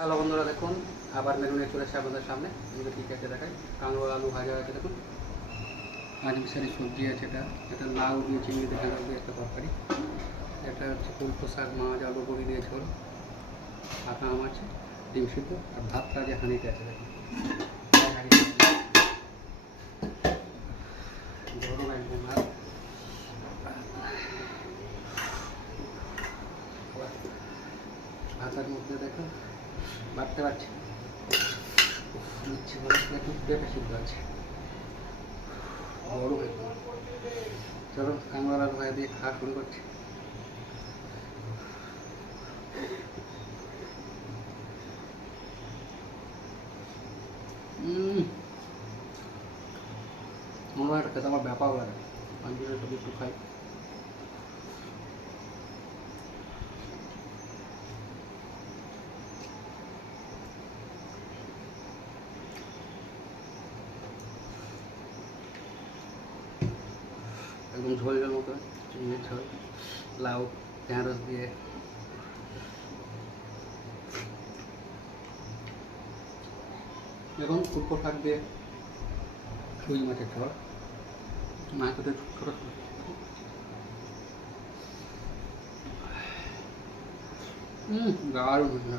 Hello বন্ধুরা, দেখুন আবার মেনু নিয়ে চলে এসেছে আপনাদের সামনে। এগুলো ঠিক আছে দেখাই। কাঁকরোল আলু ভাজা আছে, দেখুন পাঁচ মিশালি সবজি আছে। এটা লাউ দিয়ে চিংড়ি দিয়ে দিয়ে একটা তরকারি। এটা হচ্ছে কুলপো শাক, মাছ, আলু বড়ি দিয়ে ঝোল, ফাঁকা আম আছে, ডিম সিদ্ধ, আর ভাতটা যে হাঁড়িতে আছে দেখুন। গরম একদম। আর ভাতের মধ্যে দেখুন বাড়তে পারছি নিচ্ছি বলে দেখুন পেঁপে সিদ্ধ আছে, বড় একদম। চলো কাঁকরোল আলু ভাজা দিয়ে খাওয়া শুরু করছি। আমার একটা খেতে আমার ব্যাপার লাগে, আমি সব একটু খাই। একদম ঝোলের মতো চিংড়ির ঝোল, লাউ ঢেঁড়স দিয়ে, এবং কুলপো শাক দিয়ে, রুই মাছের ঝোল, মাছটা ছোটো ছোটো। দারুণ হয়েছিল।